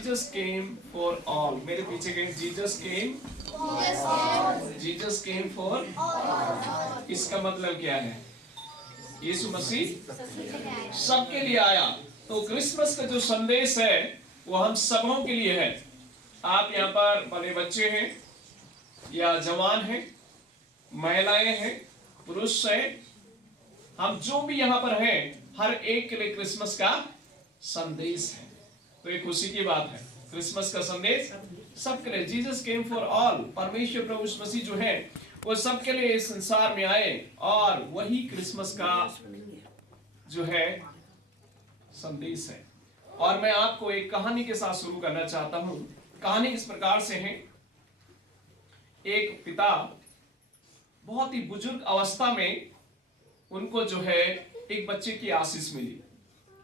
Jesus came for all. मेरे पीछे कहें जीसस केम फॉर। इसका मतलब क्या है? यीशु मसीह सबके लिए आया। तो क्रिसमस का जो संदेश है वो हम सबों के लिए है। आप यहाँ पर बड़े बच्चे हैं या जवान हैं, महिलाएं हैं, पुरुष हैं, हम जो भी यहाँ पर हैं, हर एक के लिए क्रिसमस का संदेश है। तो ये खुशी की बात है। क्रिसमस का संदेश सबके लिए। Jesus came for all. परमेश्वर प्रभु यीशु मसीह जो है वो सबके लिए इस संसार में आए और वही क्रिसमस का जो है संदेश है। और मैं आपको एक कहानी के साथ शुरू करना चाहता हूं। कहानी इस प्रकार से है। एक पिता बहुत ही बुजुर्ग अवस्था में उनको जो है एक बच्चे की आशीष मिली,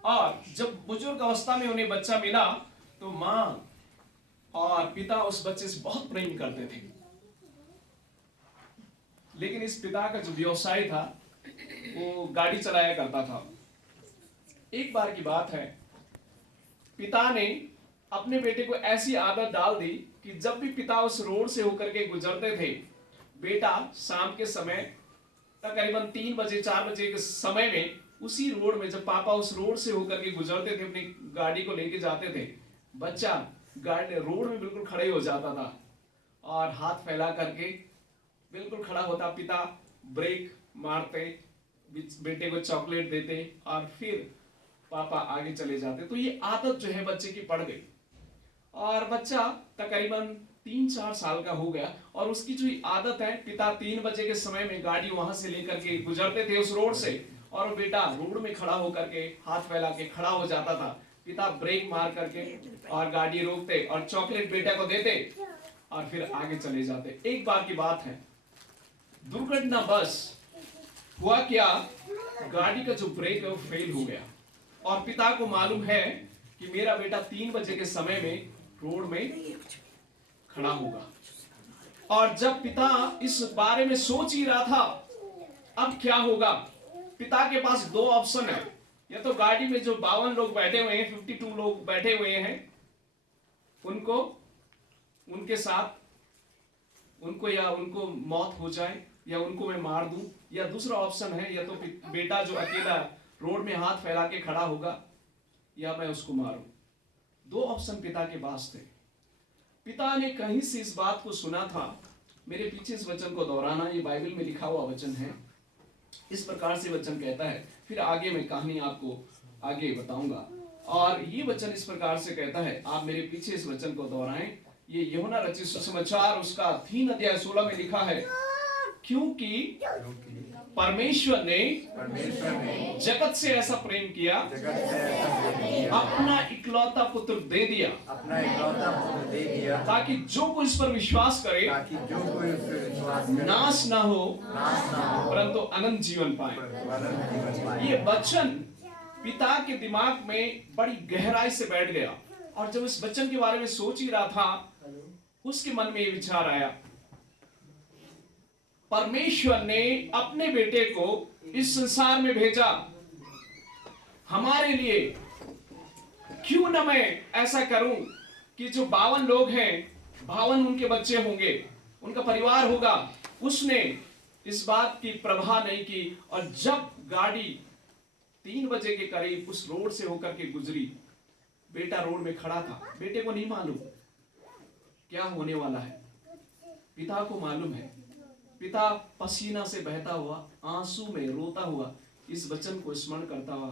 और जब बुजुर्ग अवस्था में उन्हें बच्चा मिला तो मां और पिता उस बच्चे से बहुत प्रेम करते थे। लेकिन इस पिता का जो व्यवसाय था वो गाड़ी चलाया करता था। एक बार की बात है, पिता ने अपने बेटे को ऐसी आदत डाल दी कि जब भी पिता उस रोड से होकर के गुजरते थे, बेटा शाम के समय तकरीबन 3 बजे 4 बजे के समय में उसी रोड में, जब पापा उस रोड से होकर के गुजरते थे, अपनी गाड़ी को लेके जाते थे, बच्चा गाड़ी रोड में बिल्कुल खड़े हो जाता था और हाथ फैला करके बिल्कुल खड़ा होता। पिता ब्रेक मारते, बेटे को चॉकलेट देते और फिर पापा आगे चले जाते। तो ये आदत जो है बच्चे की पड़ गई और बच्चा तकरीबन 3-4 साल का हो गया और उसकी जो आदत है, पिता 3 बजे के समय में गाड़ी वहां से लेकर के गुजरते थे उस रोड से, और बेटा रोड में खड़ा होकर के हाथ फैला के खड़ा हो जाता था। पिता ब्रेक मार करके और गाड़ी रोकते और चॉकलेट बेटा को देते और फिर आगे चले जाते। एक बार की बात है, दुर्घटना बस हुआ क्या, गाड़ी का जो ब्रेक है वो फेल हो गया और पिता को मालूम है कि मेरा बेटा 3 बजे के समय में रोड में खड़ा होगा। और जब पिता इस बारे में सोच ही रहा था अब क्या होगा, पिता के पास 2 ऑप्शन है। या तो गाड़ी में जो 52 लोग बैठे हुए हैं, 52 लोग बैठे हुए हैं, उनको उनके साथ उनको मौत हो जाए या उनको मैं मार दूं, या दूसरा ऑप्शन है या तो बेटा जो अकेला रोड में हाथ फैला के खड़ा होगा या मैं उसको मारूं। 2 ऑप्शन पिता के पास थे। पिता ने कहीं से इस बात को सुना था। मेरे पीछे इस वचन को दोहराना, ये बाइबल में लिखा हुआ वचन है। इस प्रकार से वचन कहता है, फिर आगे मैं कहानी आपको आगे बताऊंगा। और ये वचन इस प्रकार से कहता है, आप मेरे पीछे इस वचन को दोहराएं। ये यूहन्ना रचित सुसमाचार उसका 3 अध्याय 16 में लिखा है, क्योंकि परमेश्वर ने जगत से ऐसा प्रेम किया, अपना इकलौता पुत्र दे दिया, ताकि जो कोई इस पर विश्वास करे नाश ना हो परंतु अनंत जीवन पाए। ये वचन पिता के दिमाग में बड़ी गहराई से बैठ गया और जब इस वचन के बारे में सोच ही रहा था, उसके मन में ये विचार आया, परमेश्वर ने अपने बेटे को इस संसार में भेजा हमारे लिए, क्यों न मैं ऐसा करूं कि जो 52 लोग हैं, 52 उनके बच्चे होंगे, उनका परिवार होगा। उसने इस बात की परवाह नहीं की और जब गाड़ी 3 बजे के करीब उस रोड से होकर के गुजरी, बेटा रोड में खड़ा था। बेटे को नहीं मालूम क्या होने वाला है, पिता को मालूम है। पिता पसीना से बहता हुआ, आंसू में रोता हुआ इस वचन को स्मरण करता हुआ,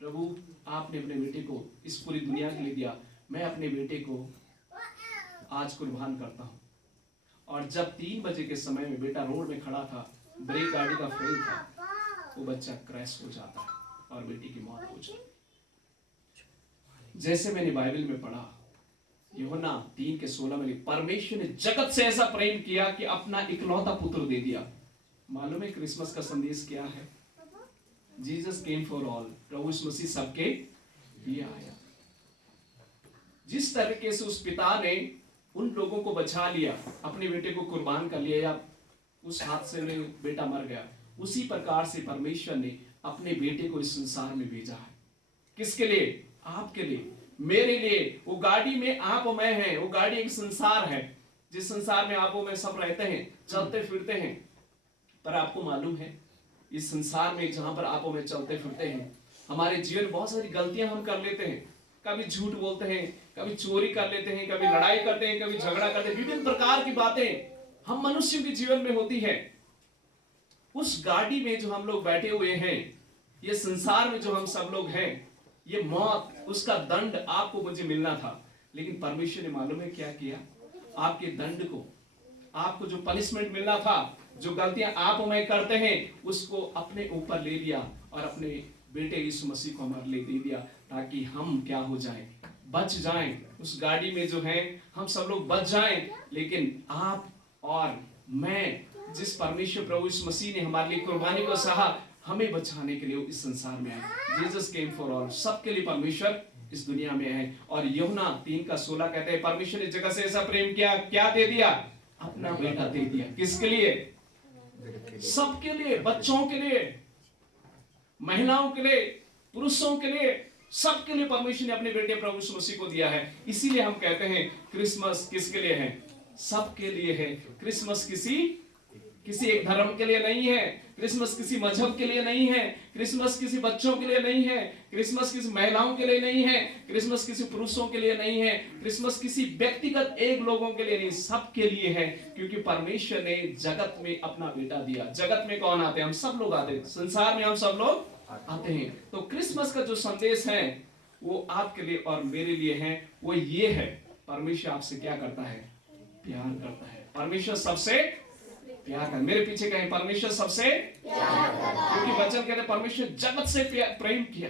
प्रभु आपने अपने बेटे को इस पूरी दुनिया के लिए दिया, मैं अपने बेटे को आज कुर्बान करता हूं। और जब 3 बजे के समय में बेटा रोड में खड़ा था, ब्रेक गाड़ी का फेल था, वो बच्चा क्रैश हो जाता है और बेटी की मौत हो जाती। जैसे मैंने बाइबल में पढ़ा, यूहन्ना 3:16 में, परमेश्वर ने जगत से ऐसा प्रेम किया कि अपना इकलौता पुत्र दे दिया। मालूम है क्रिसमस का संदेश क्या है? Jesus came for all. प्रभु यीशु मसीह सबके लिए आया। जिस तरीके से उस पिता ने उन लोगों को बचा लिया, अपने बेटे को कुर्बान कर लिया या उस हादसे में बेटा मर गया, उसी प्रकार से परमेश्वर ने अपने बेटे को इस संसार में भेजा है। किसके लिए? आपके लिए, मेरे लिए। वो गाड़ी में आप और मैं हैं, वो गाड़ी एक संसार है, जिस संसार में आप और मैं सब रहते हैं, चलते फिरते हैं। पर आपको मालूम है, इस संसार में जहां पर आप और मैं चलते फिरते हैं, हमारे जीवन में बहुत सारी गलतियां हम कर लेते हैं। कभी झूठ बोलते हैं, कभी चोरी कर लेते हैं, कभी लड़ाई करते हैं, कभी झगड़ा करते हैं, विभिन्न प्रकार की बातें हम मनुष्यों के जीवन में होती है। उस गाड़ी में जो हम लोग बैठे हुए हैं, ये संसार में जो हम सब लोग हैं, ये मौत, उसका दंड आपको मुझे मिलना था। लेकिन परमेश्वर ने मालूम है क्या किया? आपके दंड को, आपको जो पनिशमेंट मिलना था, जो गलतियां आप और मैं करते हैं, उसको अपने ऊपर ले लिया और अपने बेटे यीशु मसीह को हमारे लिए दे दिया, ताकि हम क्या हो जाएं, बच जाएं। उस गाड़ी में जो है हम सब लोग बच जाएं। लेकिन आप और मैं, जिस परमेश्वर प्रभु यीशु मसीह ने हमारे लिए कुर्बानी को सहा, हमें बचाने के लिए इस संसार में आए। जीसस केम फॉर ऑल, सबके लिए परमेश्वर इस दुनिया में है। और यूहन्ना 3:16 कहते हैं, परमेश्वर ने जगत से ऐसा प्रेम किया, क्या दे दिया? अपना बेटा दे दिया। किसके लिए? सबके लिए, बच्चों के लिए, महिलाओं के लिए, पुरुषों के लिए, सबके लिए परमेश्वर ने अपने बेटे प्रभु यीशु मसीह को दिया है। इसीलिए हम कहते हैं क्रिसमस किसके लिए है? सबके लिए है। क्रिसमस किसी एक धर्म के लिए नहीं है, क्रिसमस किसी मजहब के लिए नहीं है, क्रिसमस किसी बच्चों के लिए नहीं है, क्रिसमस किसी महिलाओं के लिए नहीं है, क्रिसमस किसी पुरुषों के लिए नहीं है, क्रिसमस किसी व्यक्तिगत एक लोगों के लिए नहीं, सबके लिए है। क्योंकि परमेश्वर ने जगत में अपना बेटा दिया। जगत में कौन आते हैं? हम सब लोग आते हैं, संसार में हम सब लोग आते हैं। तो क्रिसमस का जो संदेश है वो आपके लिए और मेरे लिए है। वो ये है, परमेश्वर आपसे क्या करता है? प्यार करता है। परमेश्वर सबसे प्यार कर। मेरे पीछे कहें, परमेश्वर सबसे प्यार करता है। क्योंकि वचन कहते हैं परमेश्वर जगत से प्रेम किया,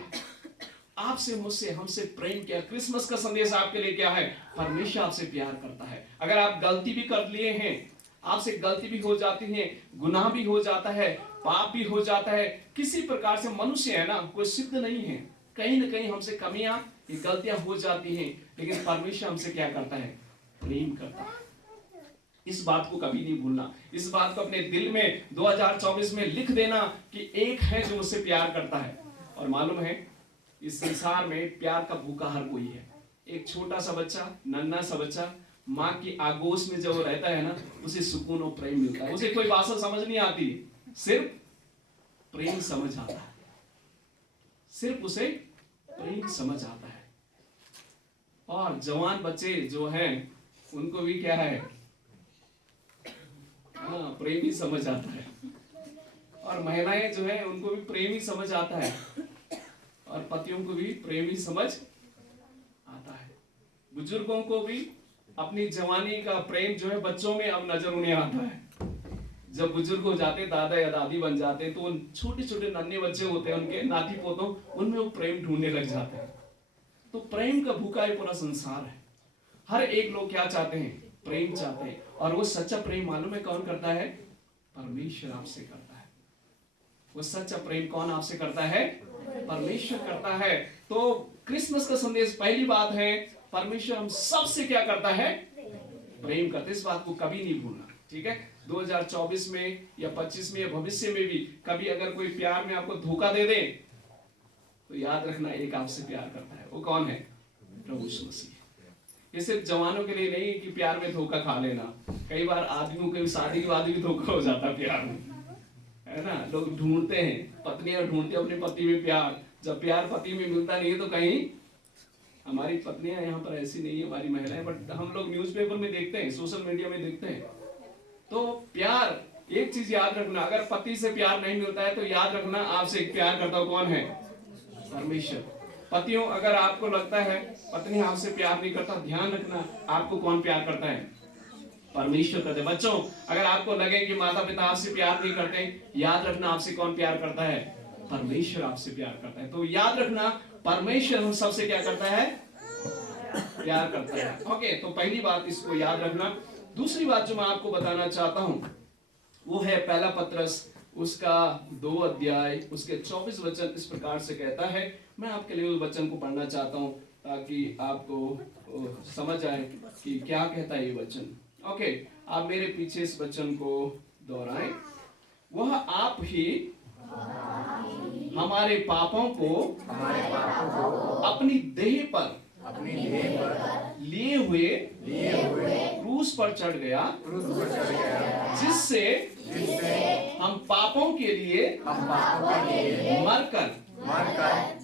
आपसे, मुझसे, हमसे प्रेम किया। क्रिसमस का संदेश आपके लिए क्या है? परमेश्वर आपसे प्यार करता है। अगर आप गलती भी कर लिए हैं, आपसे गलती भी हो जाती है, गुनाह भी हो जाता है, पाप भी हो जाता है, किसी प्रकार से मनुष्य है ना, कोई सिद्ध नहीं है, कहीं ना कहीं हमसे कमियां, गलतियां हो जाती हैं। लेकिन परमेश्वर हमसे क्या करता है? प्रेम करता है। इस बात को कभी नहीं भूलना। इस बात को अपने दिल में 2024 में लिख देना कि एक है जो मुझसे प्यार करता है। और मालूम है, इस संसार में प्यार का भूखा हर कोई है। एक छोटा सा बच्चा, नन्हा सा बच्चा, माँ की आगोश में जब रहता है ना, उसे सुकून और प्रेम मिलता है। उसे कोई भाषा समझ नहीं आती, सिर्फ प्रेम समझ आता है, सिर्फ उसे प्रेम समझ आता है। और जवान बच्चे जो हैं, उनको भी क्या है? प्रेम ही समझ आता है। और महिलाएं जो है, उनको भी प्रेम ही समझ आता है। और पतियों को भी प्रेम ही समझ आता है। बुजुर्गों को भी अपनी जवानी का प्रेम जो है बच्चों में अब नजर उन्हें आता है। जब बुजुर्ग हो जाते, दादा या दादी बन जाते, तो उन छोटे छोटे नन्हे बच्चे होते हैं, उनके नाती पोतों, उनमें वो प्रेम ढूंढने लग जाते हैं। तो प्रेम का भूखा ये पूरा संसार है। हर एक लोग क्या चाहते हैं? प्रेम चाहते हैं। और वो सच्चा प्रेम मालूम है कौन करता है? परमेश्वर आपसे करता है। वो सच्चा प्रेम कौन आपसे करता है? परमेश्वर करता है। तो क्रिसमस का संदेश, पहली बात है, परमेश्वर हम सबसे क्या करता है? प्रेम करता है। इस बात को कभी नहीं भूलना, ठीक है? 2024 में या 25 में या भविष्य में भी कभी अगर कोई प्यार में आपको धोखा दे दे, तो याद रखना, एक आपसे प्यार करता है। वो कौन है? प्रभु यीशु मसीह। ये सिर्फ जवानों के लिए नहीं कि प्यार में धोखा खा लेना। कई बार आदमियों के शादी के बाद भी धोखा हो जाता है प्यार में, है ना? लोग ढूंढते हैं, पत्नियां ढूंढती हैं अपने पति में प्यार। जब प्यार पति में मिलता नहीं है तो कहीं, हमारी पत्नियां यहाँ पर ऐसी नहीं है, हमारी महिलाएं, बट हम लोग न्यूज़पेपर में देखते हैं, सोशल मीडिया में देखते हैं। तो प्यार, एक चीज याद रखना, अगर पति से प्यार नहीं मिलता है तो याद रखना, आपसे प्यार करता कौन है? परमेश्वर। पतियों, अगर आपको लगता है पत्नी आपसे प्यार नहीं करता, ध्यान रखना, आपको कौन प्यार करता है? परमेश्वर करते हैं। बच्चों, अगर आपको लगे कि माता पिता आपसे प्यार नहीं करते, याद रखना, आपसे कौन प्यार करता है? परमेश्वर आपसे प्यार करता है। तो याद रखना, परमेश्वर हम सबसे क्या करता है? प्यार करता है। ओके, तो पहली बात इसको याद रखना। दूसरी बात जो मैं आपको बताना चाहता हूं, वो है पहला पत्रस, उसका 2 अध्याय, उसके 24 वचन इस प्रकार से कहता है। मैं आपके लिए उस वचन को पढ़ना चाहता हूं ताकि आपको समझ आए कि क्या कहता है ये वचन। ओके, आप मेरे पीछे इस वचन को दोहराएं। वह आप ही हमारे पापों को अपनी देह पर अपनी देह पर लिए हुए क्रूस पर चढ़ गया, जिससे हम पापों के लिए मरकर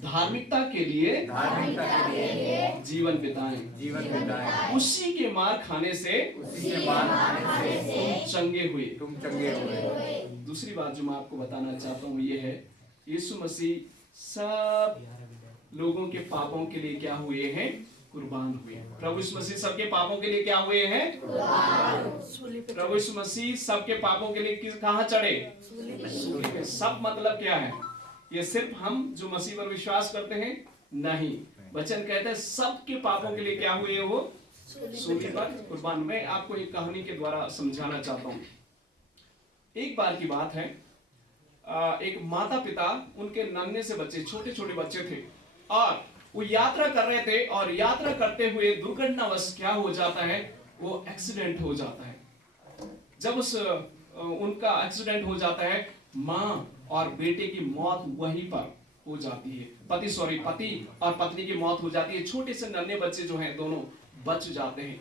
धार्मिकता के लिए जीवन बिताएं। उसी के मार खाने से तुम चंगे हुए। दूसरी बात जो मैं आपको बताना चाहता हूँ ये है, यीशु मसीह सब लोगों के पापों के लिए क्या हुए हैं? कुर्बान हुए। प्रभु यीशु मसीह सबके पापों के लिए क्या हुए हैं? प्रभु यीशु मसीह सबके पापों के लिए कहाँ चढ़े? सूली पे। सब मतलब क्या है? ये सिर्फ हम जो मसीह पर विश्वास करते हैं नहीं, वचन कहते हैं सबके पापों के लिए क्या हुए वो? सूली पर कुर्बान। मैं आपको एक कहानी के द्वारा समझाना चाहता हूँ। एक बार की बात है, एक माता पिता, उनके नन्हे से बच्चे, छोटे छोटे बच्चे थे, और वो यात्रा कर रहे थे, और यात्रा करते हुए दुर्घटनावश क्या हो जाता है? वो एक्सीडेंट हो जाता है। जब उनका एक्सीडेंट हो जाता है, माँ और बेटे की मौत वहीं पर हो जाती है। पति और पत्नी की मौत हो जाती है। छोटे से नन्हे बच्चे जो हैं दोनों बच जाते हैं।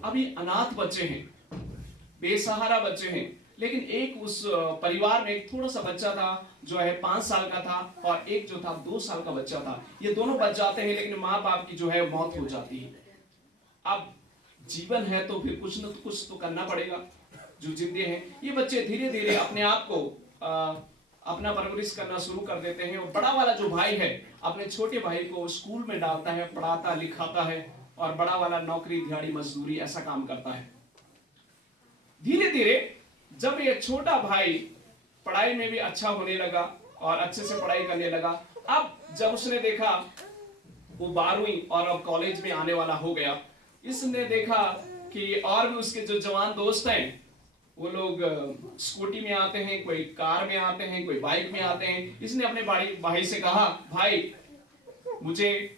अभी अनाथ बच्चे हैं, बेसहारा बच्चे हैं, लेकिन एक उस परिवार में एक थोड़ा सा बच्चा था जो है 5 साल का था, और एक जो था 2 साल का बच्चा था। ये दोनों बच जाते हैं, लेकिन माँ बाप की जो है मौत हो जाती है। अब जीवन है तो फिर कुछ न कुछ तो करना पड़ेगा। जो जिंदे हैं ये बच्चे धीरे धीरे अपने आप को अपना परवरिश करना शुरू कर देते हैं। और बड़ा वाला जो भाई है अपने छोटे भाई को स्कूल में डालता है, पढ़ाता लिखाता है, और बड़ा वाला नौकरी दिहाड़ी मजदूरी ऐसा काम करता है। धीरे धीरे जब ये छोटा भाई पढ़ाई में भी अच्छा होने लगा और अच्छे से पढ़ाई करने लगा, अब जब उसने देखा वो 12वीं और अब कॉलेज में आने वाला हो गया, इसने देखा कि और भी उसके जो जवान दोस्त हैं वो लोग स्कूटी में आते हैं, कोई कार में आते हैं, कोई बाइक में आते हैं। इसने अपने भाई से कहा, भाई मुझे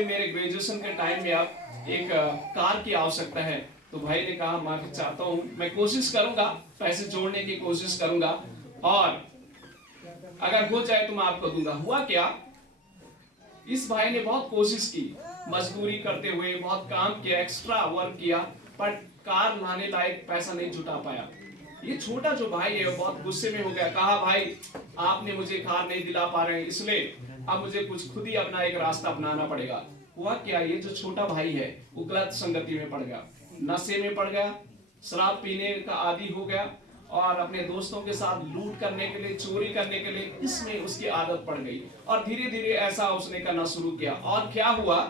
मेरे ग्रेजुएशन के टाइम में अब एक कार की आवश्यकता है। तो भाई ने कहा, मैं चाहता हूँ, मैं कोशिश करूंगा, पैसे जोड़ने की कोशिश करूंगा, और अगर हो जाए तो मैं आपको दूंगा। हुआ क्या, इस भाई ने बहुत कोशिश की, मजदूरी करते हुए बहुत काम किया, एक्स्ट्रा वर्क किया, पर कार लाने लायक पैसा नहीं जुटा पाया। ये छोटा जो भाई है वो बहुत गुस्से में हो गया। कहा, भाई आपने मुझे कार नहीं दिला पा रहे हैं, इसलिए अब मुझे कुछ खुद ही अपना एक रास्ता अपनाना पड़ेगा। हुआ क्या, ये जो छोटा भाई है वो गलत संगति में पड़ गया, नशे में पड़ गया, शराब पीने का आदी हो गया, और अपने दोस्तों के साथ लूट करने के लिए, चोरी करने के लिए इसमें उसकी आदत पड़ गई। और धीरे धीरे ऐसा उसने करना शुरू किया। और क्या हुआ,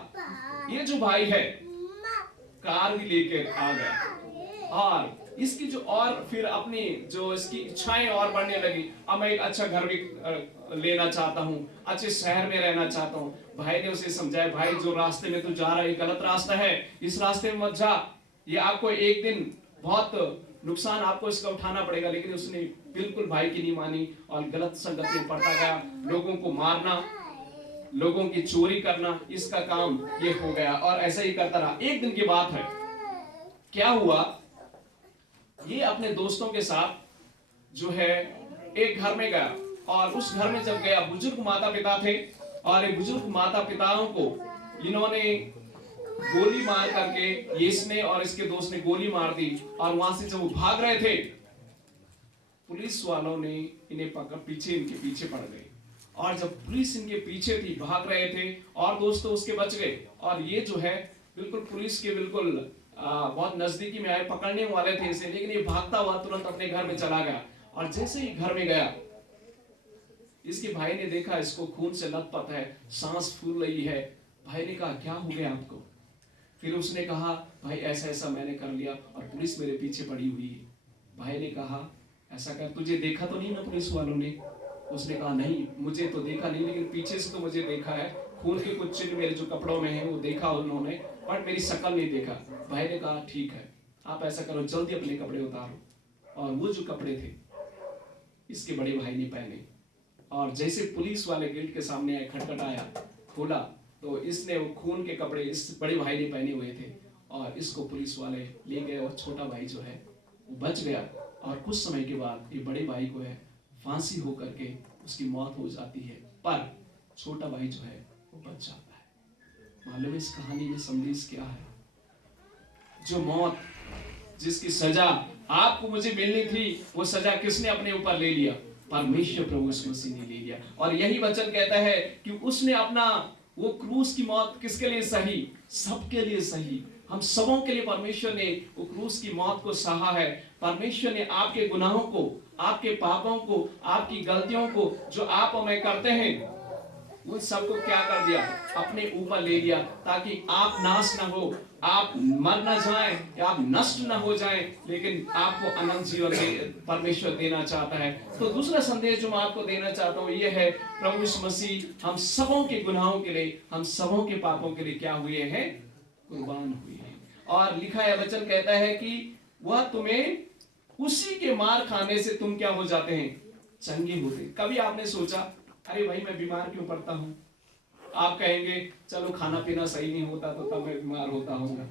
ये जो भाई है कार भी लेकर आ गया, और इसकी जो और फिर अपनी जो इसकी इच्छाएं और बढ़ने लगी। अब मैं एक अच्छा घर भी लेना चाहता हूँ, अच्छे शहर में रहना चाहता हूँ। भाई ने उसे समझाया, भाई जो रास्ते में तू जा रहा है ये गलत रास्ता है, इस रास्ते में मत जा, ये आपको एक दिन बहुत नुकसान आपको इसका उठाना पड़ेगा। लेकिन उसने बिल्कुल भाई की नहीं मानी और गलत संगत में पड़ता गया। लोगों को मारना, लोगों की चोरी करना, इसका काम ये हो गया, और ऐसा ही करता रहा। एक दिन की बात है, क्या हुआ, ये अपने दोस्तों के साथ जो है एक घर में गया, और उस घर में जब गया, बुजुर्ग माता पिता थे, और ये बुजुर्ग माता पिताओं को इन्होंने गोली मार करके, इसने और इसके दोस्त ने गोली मार दी। और वहां से जब वो भाग रहे थे, पुलिस वालों ने इन्हें पकड़ इनके पीछे पड़ गए। और जब पुलिस इनके पीछे थी, भाग रहे थे, और दोस्तों उसके बच गए, और ये जो है बिल्कुल पुलिस के बिल्कुल बहुत नजदीकी में आए, पकड़ने वाले थे इसे, लेकिन ये भागता हुआ तुरंत अपने घर में चला गया। और जैसे ही घर में गया, इसके भाई ने देखा इसको खून से लथपथ है, सांस फूल रही है। भाई ने कहा, क्या हो गया आपको? फिर उसने कहा, भाई ऐसा ऐसा मैंने कर लिया और पुलिस मेरे पीछे पड़ी हुई है। भाई ने कहा, ऐसा कर, तुझे देखा तो नहीं ना पुलिस वालों ने? उसने कहा, नहीं मुझे तो देखा नहीं, लेकिन पीछे से तो मुझे देखा है, खून के कुछ चिन्ह मेरे जो कपड़ों में है वो देखा उन्होंने, बट मेरी शक्ल नहीं देखा। भाई ने कहा, ठीक है, आप ऐसा करो, जल्दी अपने कपड़े उतारो। और वो जो कपड़े थे इसके बड़े भाई ने पहने, और जैसे पुलिस वाले गेट के सामने आए, खटखटाया, खोला, तो इसने वो खून के कपड़े इस बड़े भाई ने पहने हुए थे, और इसको पुलिस वाले ले गए, और छोटा भाई जो है वो बच गया। और कुछ समय के बाद ये बड़े भाई को है फांसी हो करके उसकी मौत हो जाती है, पर छोटा भाई जो है वो बच जाता है। मालूम इस कहानी में संदेश क्या है? जो मौत, जिसकी सजा आपको मुझे मिलनी थी, वो सजा किसने अपने ऊपर ले लिया? परमेश्वर प्रभु यीशु मसीह ने ले लिया। और यही वचन कहता है कि उसने अपना वो क्रूस की मौत किसके लिए सही? सबके लिए सही। हम सबों के लिए परमेश्वर ने वो क्रूस की मौत को सहा है। परमेश्वर ने आपके गुनाहों को, आपके पापों को, आपकी गलतियों को जो आप और मैं करते हैं, उन सबको क्या कर दिया? अपने ऊपर ले लिया, ताकि आप नाश न हो, आप मर न जाएं, या आप नष्ट न हो जाएं, लेकिन आपको अनंत जीवन परमेश्वर देना चाहता है। तो दूसरा संदेश जो मैं आपको देना चाहता हूँ ये है, प्रभु यीशु मसीह हम सबों के गुनाहों के लिए, हम सबों के पापों के लिए क्या हुए हैं? कुर्बान हुए हैं। और लिखा है, वचन कहता है कि वह तुम्हें उसी के मार खाने से तुम क्या हो जाते हैं? चंगे होते। कभी आपने सोचा अरे भाई मैं बीमार क्यों पड़ता हूँ? आप कहेंगे चलो खाना पीना सही नहीं होता तो तब मैं बीमार होता हूँ,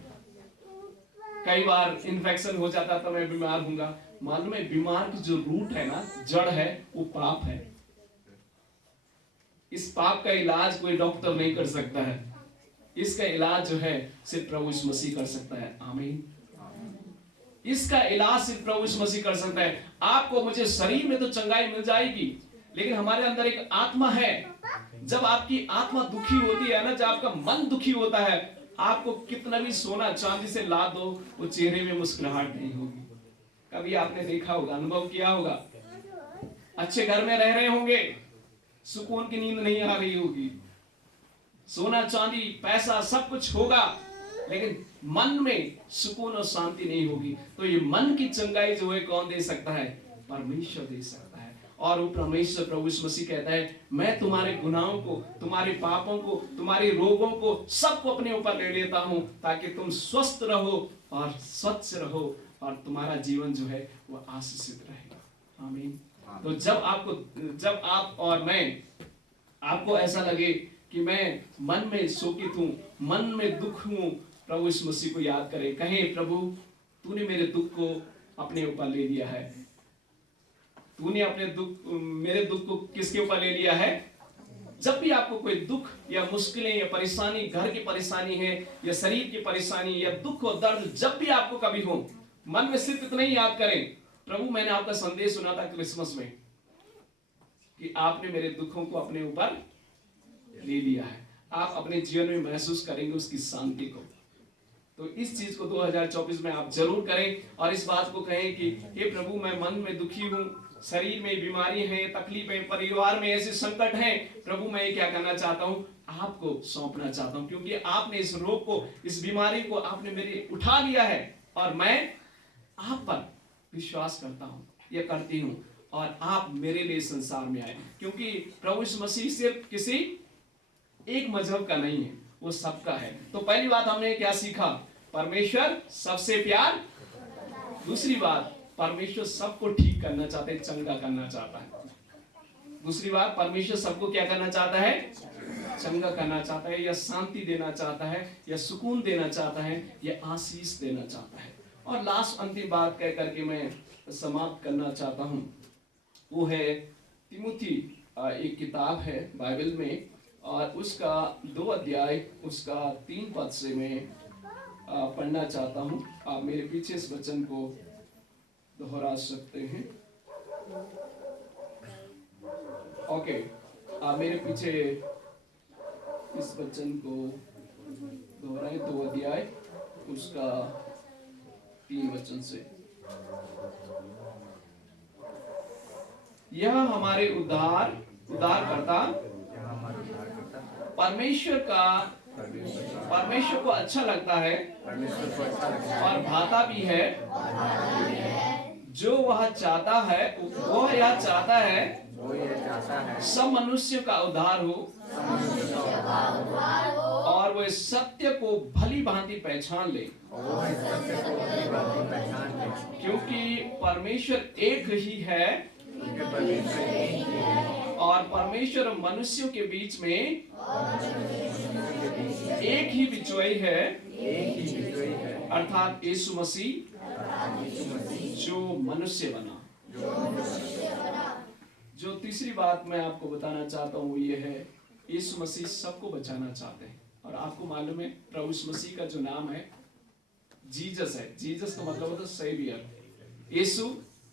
कई बार इन्फेक्शन हो जाता तो मैं बीमार हूँगा। मालूम है बीमार की जो रूट है ना, जड़ है, वो पाप है। इस पाप का इलाज कोई डॉक्टर नहीं कर सकता है। इसका इलाज जो है सिर्फ प्रभु यीशु मसीह कर सकता है। आमीन। इसका इलाज सिर्फ प्रभु यीशु मसीह कर सकता है। आपको मुझे शरीर में तो चंगाई मिल जाएगी, लेकिन हमारे अंदर एक आत्मा है। जब आपकी आत्मा दुखी होती है ना, जब आपका मन दुखी होता है, आपको कितना भी सोना चांदी से ला दो, वो चेहरे में मुस्कुराहट नहीं होगी। कभी आपने देखा होगा, अनुभव किया होगा, अच्छे घर में रह रहे होंगे, सुकून की नींद नहीं आ रही होगी, सोना चांदी पैसा सब कुछ होगा, लेकिन मन में सुकून और शांति नहीं होगी। तो ये मन की चंगाई जो है कौन दे सकता है? परमेश्वर दे सकता है। और वो परमेश्वर प्रभु यीशु मसीह कहता है, मैं तुम्हारे गुनाहों को, तुम्हारे पापों को, तुम्हारे रोगों को सबको अपने ऊपर ले लेता हूं, ताकि तुम स्वस्थ रहो और स्वच्छ रहो और तुम्हारा जीवन जो है वो आशीषित रहेगा। आमीन। तो जब आप और मैं, आपको ऐसा लगे कि मैं मन में शोकित हूं, मन में दुख हूं, प्रभु यीशु मसीह को याद करें, कहें प्रभु तूने मेरे दुख को अपने ऊपर ले लिया है। तूने अपने मेरे दुख को किसके ऊपर ले लिया है? जब भी आपको कोई दुख या मुश्किलें या परेशानी, घर की परेशानी है या शरीर की परेशानी या दुख और दर्द जब भी आपको कभी हो, मन में सिर्फ इतना ही याद करें, प्रभु मैंने आपका संदेश सुना था क्रिसमस में कि आपने मेरे दुखों को अपने ऊपर ले लिया है। आप अपने जीवन में महसूस करेंगे उसकी शांति को। तो इस चीज को 2024 में आप जरूर करें और इस बात को कहें कि हे प्रभु मैं मन में दुखी हूं, शरीर में बीमारी है, तकलीफें, परिवार में ऐसे संकट हैं, प्रभु मैं क्या करना चाहता हूं? आपको सौंपना चाहता हूं, क्योंकि आपने इस रोग को, इस बीमारी को आपने मेरे उठा लिया है और मैं आप पर विश्वास करता हूं, ये करती हूं, और आप मेरे लिए संसार में आए। क्योंकि प्रभु यीशु मसीह सिर्फ किसी एक मजहब का नहीं है, वो सबका है। तो पहली बात हमने क्या सीखा? परमेश्वर सबसे प्यार। दूसरी बात, परमेश्वर सबको ठीक करना चाहता है, चंगा करना चाहता है। दूसरी बात, परमेश्वर सबको क्या करना चाहता है? चंगा करना चाहता है, या शांति देना चाहता है, या सुकून देना चाहता है, या आशीष देना चाहता है। और लास्ट अंतिम बात कह करके मैं समाप्त करना चाहता हूं, वो है तिमुथी, एक किताब है बाइबल में, और उसका 2 अध्याय उसका 3 पद से मैं पढ़ना चाहता हूं। आप मेरे पीछे इस वचन को दोहरा सकते हैं। ओके, आप मेरे पीछे इस वचन को दोहराएं, 2 अध्याय उसका 3 वचन से। यह हमारे उद्धारकर्ता परमेश्वर को अच्छा लगता है और भाता भी है, जो वह चाहता है, वो यह चाहता है सब मनुष्य का उद्धार हो और वह सत्य को भली भांति पहचान ले, क्योंकि परमेश्वर एक ही है और परमेश्वर और मनुष्यों के बीच में एक ही बिचौई है, अर्थात यीशु मसीह जो मनुष्य बना। जो तीसरी बात मैं आपको बताना चाहता हूँ वो ये है, यीशु मसीह सबको बचाना चाहते हैं। और आपको मालूम है प्रभु यीशु मसीह का जो नाम है जीसस है। जीसस का मतलब होता है सेवियर। यीशु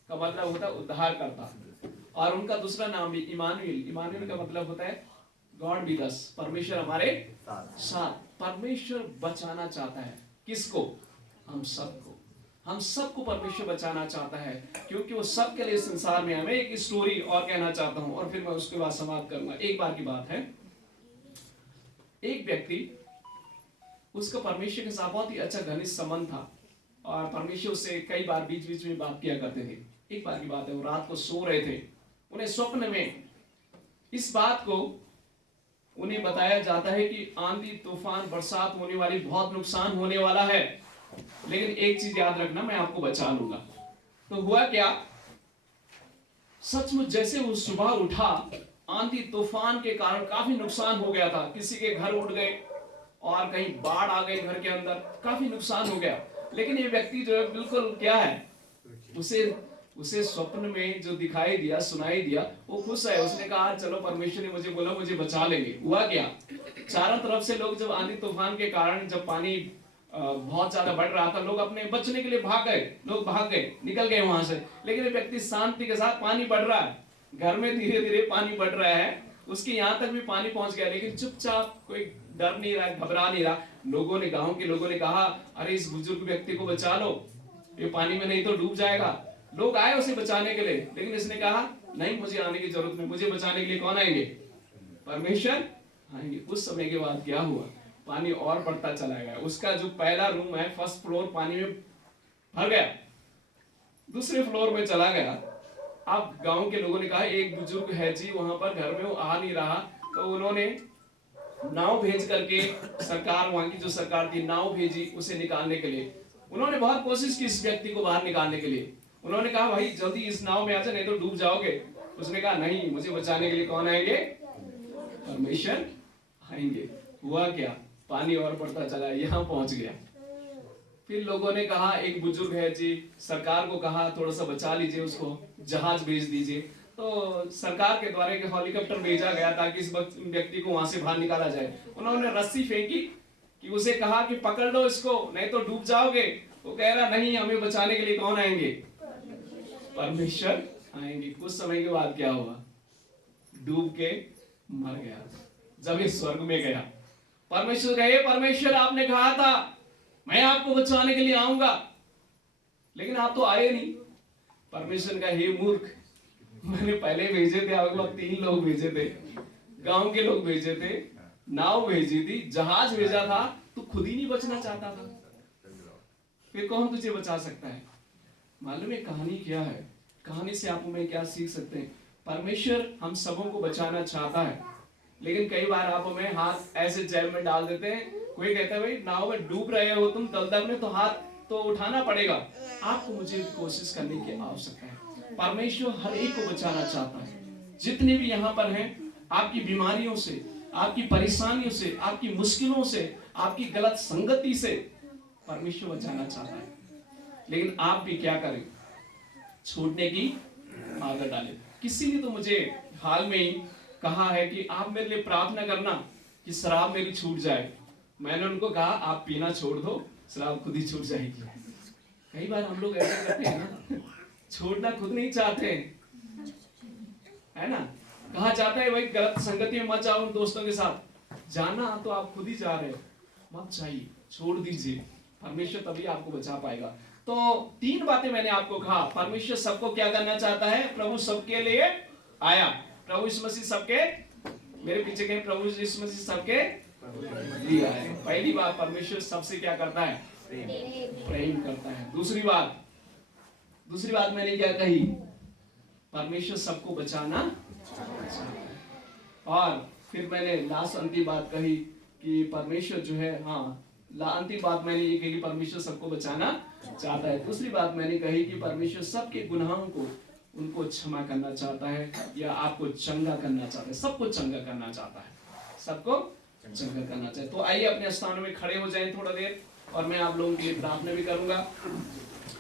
का मतलब होता है उद्धार करता। और उनका दूसरा नाम भी इमानुएल। इमानुएल का मतलब होता है गॉड विद अस, परमेश्वर हमारे साथ। परमेश्वर बचाना चाहता है किसको? हम सबको। हम सबको परमेश्वर बचाना चाहता है, क्योंकि वो सबके लिए संसार में। हमें एक स्टोरी और कहना चाहता हूं और फिर मैं उसके बाद समाप्त करूंगा। एक बार की बात है, एक व्यक्ति, उसका परमेश्वर के साथ बहुत ही अच्छा घनिष्ठ संबंध था और परमेश्वर उससे कई बार बीच बीच में बात किया करते थे। एक बार की बात है, वो रात को सो रहे थे, उन्हें स्वप्न में इस बात को उन्हें बताया जाता है कि आंधी तूफान बरसात होने वाली, बहुत नुकसान होने वाला है, लेकिन एक चीज याद रखना, मैं आपको बचा लूंगा। तो हुआ क्या, सचमुच जैसे वो सुबह उठा, आंधी तूफान के कारण काफी नुकसान हो गया था। किसी के घर उड़ गए और कहीं बाढ़ आ गई घर के अंदर, काफी नुकसान हो गया। लेकिन ये व्यक्ति जो है बिल्कुल क्या है, उसे स्वप्न में जो दिखाई दिया, सुनाई दिया, वो खुश है। उसने कहा चलो परमेश्वर ने मुझे बोला, मुझे बचा लेंगे। हुआ क्या, चारों तरफ से लोग, जब आंधी तूफान के कारण जब पानी बहुत ज्यादा बढ़ रहा था, लोग अपने बचने के लिए भाग गए, लोग भाग गए, निकल गए वहां से। लेकिन ये व्यक्ति शांति के साथ, पानी बढ़ रहा है, घर में धीरे धीरे पानी बढ़ रहा है, उसके यहाँ तक भी पानी पहुंच गया, लेकिन चुपचाप, कोई डर नहीं रहा, घबरा नहीं रहा। लोगों ने, गांव के लोगों ने कहा अरे इस बुजुर्ग व्यक्ति को बचा लो, ये पानी में नहीं तो डूब जाएगा। लोग आए उसे बचाने के लिए, लेकिन इसने कहा नहीं, मुझे आने की जरूरत नहीं, मुझे बचाने के लिए कौन आएंगे? परमेश्वर आएंगे। उस समय के बाद क्या हुआ, पानी और बढ़ता चला गया। उसका जो पहला रूम है, फर्स्ट फ्लोर, पानी में भर गया, दूसरे फ्लोर में चला गया। अब गांव के लोगों ने कहा एक बुजुर्ग है जी वहां पर घर में, वो आ नहीं रहा। तो उन्होंने नाव भेज करके, सरकार, वहां की जो सरकार थी, नाव भेजी उसे निकालने के लिए। उन्होंने बहुत कोशिश की इस व्यक्ति को बाहर निकालने के लिए। उन्होंने कहा भाई जल्दी इस नाव में आ जा, नहीं तो डूब जाओगे। उसने कहा नहीं, मुझे बचाने के लिए कौन आएंगे? परमेश्वर आएंगे। हुआ क्या, पानी और बढ़ता चला, यहाँ पहुंच गया। फिर लोगों ने कहा एक बुजुर्ग है जी, सरकार को कहा थोड़ा सा बचा लीजिए उसको, जहाज भेज दीजिए। तो सरकार के द्वारा एक हेलीकॉप्टर भेजा गया ताकि इस व्यक्ति को वहां से बाहर निकाला जाए। उन्होंने रस्सी फेंकी कि उसे कहा कि पकड़ लो इसको, नहीं तो डूब जाओगे। वो कह रहा नहीं, हमें बचाने के लिए कौन आएंगे? परमेश्वर आएंगे। कुछ समय के बाद क्या हुआ, डूब के मर गया। जब ये स्वर्ग में गया, परमेश्वर कहे परमेश्वर आपने कहा था मैं आपको बचाने के लिए आऊंगा, लेकिन आप तो आए नहीं। परमेश्वर का हे मूर्ख, मैंने पहले भेजे थे, आपके पास 3 लोग भेजे थे, गांव के लोग भेजे थे, नाव भेजी थी, जहाज भेजा था, तू खुद ही नहीं बचना चाहता था, फिर कौन तुझे बचा सकता है? मालूम है कहानी क्या है? कहानी से आप मैं क्या सीख सकते हैं? परमेश्वर हम सबों को बचाना चाहता है, लेकिन कई बार आप हमें हाथ ऐसे जेल में डाल देते हैं। कोई कहता है भाई नाव में डूब रहे हो तुम दलदल में, तो हाथ तो उठाना पड़ेगा। आपको मुझे भी कोशिश करने की आवश्यकता है। परमेश्वर हर एक को बचाना चाहता है। जितने भी यहाँ पर हैं, आपकी बीमारियों से, आपकी परेशानियों से, आपकी मुश्किलों से, आपकी गलत संगति से परमेश्वर बचाना चाहता है। लेकिन आप भी क्या करें, छूटने की आदत डालें। किसी ने तो मुझे हाल में ही कहा है कि आप मेरे लिए प्रार्थना करना कि शराब मेरी छूट जाए। मैंने उनको कहा आप पीना छोड़ दो, शराब खुद ही छूट जाएगी। कई बार हम लोग ऐसा करते हैं ना, छोड़ना खुद नहीं चाहते, है ना। कहा जाता है भाई गलत संगति में मत जाओ दोस्तों के साथ, जाना तो आप खुद ही जा रहे हो, मत जाइए, छोड़ दीजिए। परमेश्वर तभी आपको बचा पाएगा। तो 3 बातें मैंने आपको कहा। परमेश्वर सबको क्या करना चाहता है? प्रभु सबके लिए आया। प्रभु यीशु मसीह सबके, मेरे पीछे कहीं, प्रभु यीशु मसीह सबके लिए आया। पहली बात, परमेश्वर सबसे क्या करता है? प्रेम करता है। दूसरी बात मैंने क्या कही? परमेश्वर सबको बचाना चाहता है। और फिर मैंने लास्ट अंतिम बात कही कि परमेश्वर जो है, हाँ, अंतिम बात मैंने ये कही कि परमेश्वर सबको बचाना चाहता है। दूसरी बात मैंने कही कि परमेश्वर सबके गुनाहों को, उनको क्षमा करना चाहता है, या आपको चंगा करना चाहता है। सबको चंगा करना चाहता है, सबको चंगा करना चाहता है। तो आइए अपने स्थानों में खड़े हो जाएं थोड़ा देर, और मैं आप लोगों के लिए प्रार्थना भी करूंगा।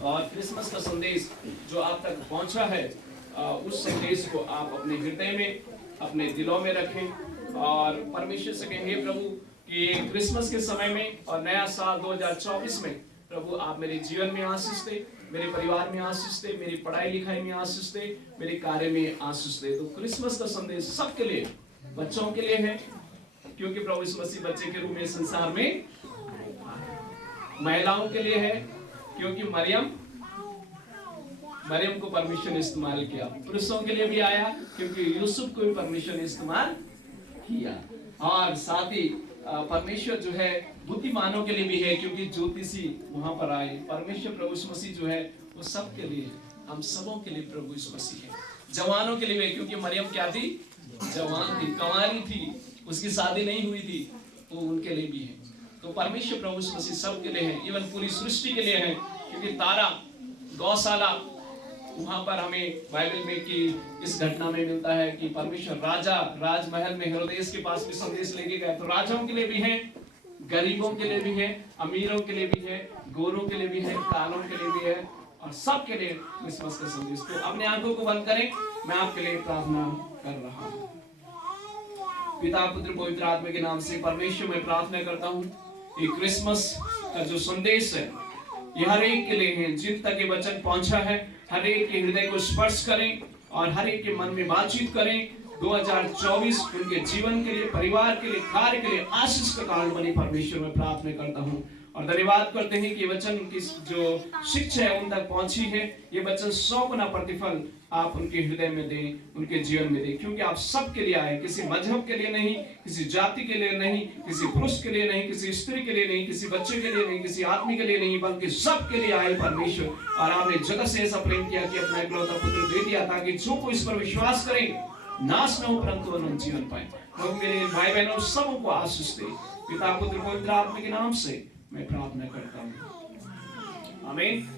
और क्रिसमस का संदेश जो आप तक पहुंचा है, उस संदेश को आप अपने हृदय में, अपने दिलों में रखें, और परमेश्वर से कहें हे प्रभु कि क्रिसमस के समय में और नया साल 2024 में प्रभु आप मेरे जीवन में आशीष दे, मेरे परिवार में आशीष दे, मेरी पढ़ाई लिखाई में आशीष दे, मेरे कार्य में आशीष दे। तो क्रिसमस का संदेश सबके लिए, बच्चों के लिए है, क्योंकि प्रभु यीशु मसीह बच्चे के रूप में संसार में, महिलाओं के लिए है क्योंकि मरियम को परमेश्वर ने इस्तेमाल किया, पुरुषों के लिए भी आया क्योंकि यूसुफ को भी परमेश्वर ने इस्तेमाल किया, और साथ ही परमेश्वर जो है बुद्धिमानों के लिए भी है क्योंकि ज्योतिषी वहां पर आए। परमेश्वर प्रभु यीशु मसीह जो है वो सबके लिए, हम सबों के लिए प्रभु यीशु मसीह है। जवानों के लिए भी, क्योंकि मरियम क्या थी? जवान थी, कुंवारी थी, उसकी शादी नहीं हुई थी, वो उनके लिए भी है। तो परमेश्वर प्रभु यीशु मसीह सबके लिए है, इवन पूरी सृष्टि के लिए है, क्योंकि तारा, गौशाला, वहां पर हमें बाइबल में कि इस घटना में मिलता है कि परमेश्वर राजा राजमहल में हेरोदेस के पास भी संदेश लेके गए। तो राजाओं के लिए भी है, गरीबों के लिए भी है, अमीरों के लिए भी है, गोरों के लिए भी है, कालों के लिए भी है, और सबके लिए क्रिसमस का संदेश। तो अपने आंखों को बंद करें, मैं आपके लिए प्रार्थना कर रहा हूँ। पिता, पुत्र, पवित्र आत्मा के नाम से परमेश्वर मैं प्रार्थना करता हूँ, ये क्रिसमस का जो संदेश है ये हर एक के लिए है, जिन तक ये वचन पहुंचा है हर एक के हृदय को स्पर्श करें और हर एक के मन में बातचीत करें। 2024 उनके जीवन के लिए, परिवार के लिए, कार्य के लिए आशीष का कारण बने। परमेश्वर में प्रार्थना करता हूँ और धन्यवाद करते हैं कि वचन की जो शिक्षा है उन तक पहुंची है। ये वचन 100 गुना प्रतिफल आप उनके हृदय में दें, उनके जीवन में दें, क्योंकि आप सबके लिए आए, किसी मजहब के लिए नहीं, किसी जाति के लिए नहीं, किसी पुरुष के लिए नहीं, किसी स्त्री के लिए नहीं, किसी बच्चे के लिए नहीं, किसी आदमी के लिए नहीं, बल्कि सबके लिए आए परमेश्वर। और आपने जगत से ऐसा प्रेम किया कि अपना इकलौता पुत्र दे दिया ताकि जो कोई इस पर विश्वास करे नाश न हो परंतु अनंत जीवन पाए। तो मेरे भाई बहनों सबों को आशीष दे, पिता, पुत्र, पवित्र आत्मा के नाम से मैं प्रार्थना करता हूँ, आमीन।